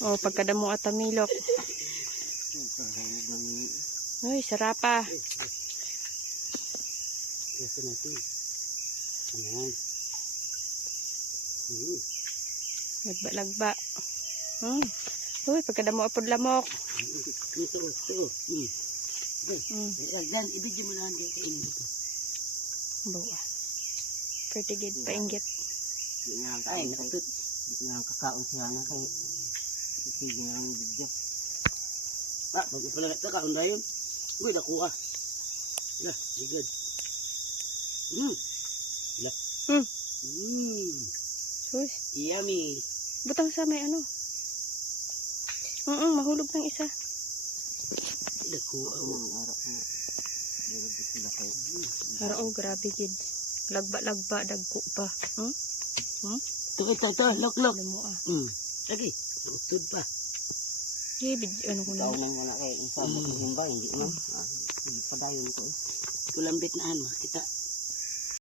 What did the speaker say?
O, pagkadamo at tamilok. Uy, sarapa. Ito natin. Ayan. Lagba-lagba. Uy, pagkadamo apod lamok. Ito. Dan, ibigay mo lang din kainin dito. Bawa. Pretty good, painggit. Ay, nakatut. Hindi nga kakaon siya nga kay sige nga ang bigyan. Pak, pag-ipalagat ka, kaon na yun. Uy, nakuha. Lah, good. Lah. Sus. Yummy. Butang sa may ano. Mahulog ng isa. Nakuha mo ang arak nga. Haro, grabe gid. Lagba-lagba, dagko pa. Ito, lok. Ano mo ah. Lagi, utod pa. Ano ko na. Ikaw nang wala kay isa mo himba, hindi man. Hindi pa dayon ko eh. Kulambit na makita.